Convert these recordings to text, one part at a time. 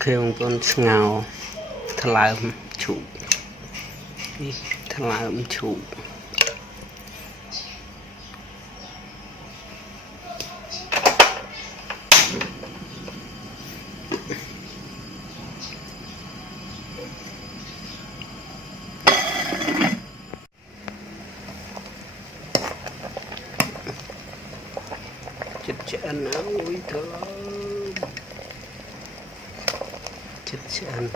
khi ông con ngào thà chủ thà chủ chết chân ôi thơm chết chân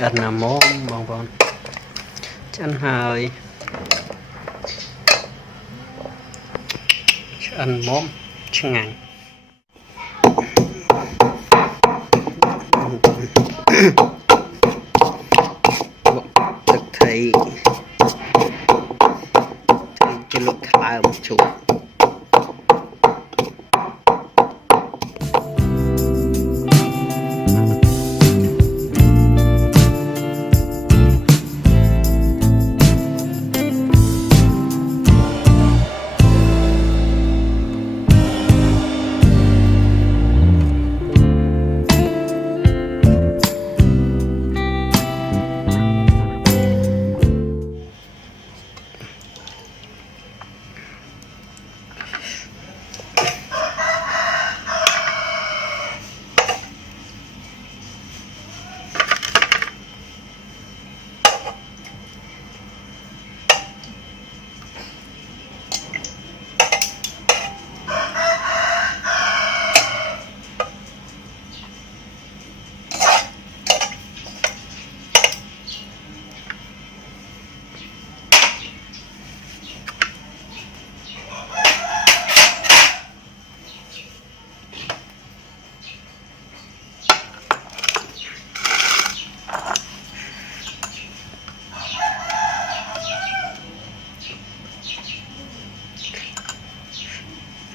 chân là món bông bông chân hơi chân món chân ngành thực thị cho lúc khai một chút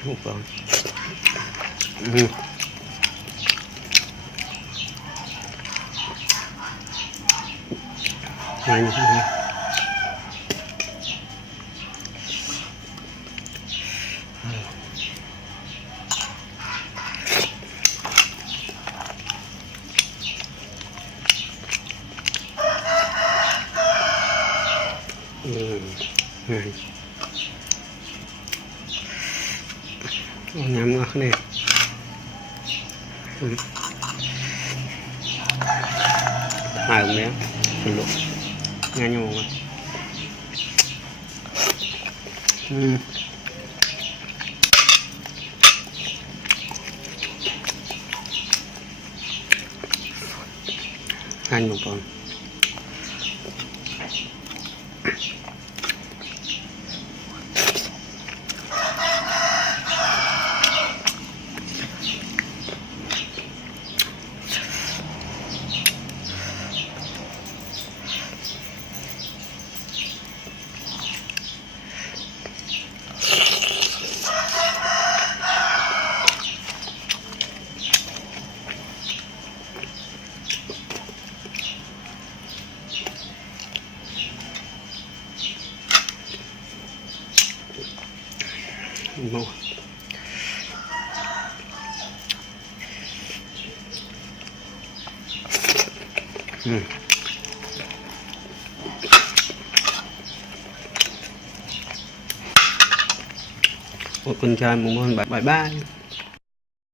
một con hai như thế này nhắm ngọt này hai ông bé lục nghe nhau mà hai một con một con trai muốn bye bye.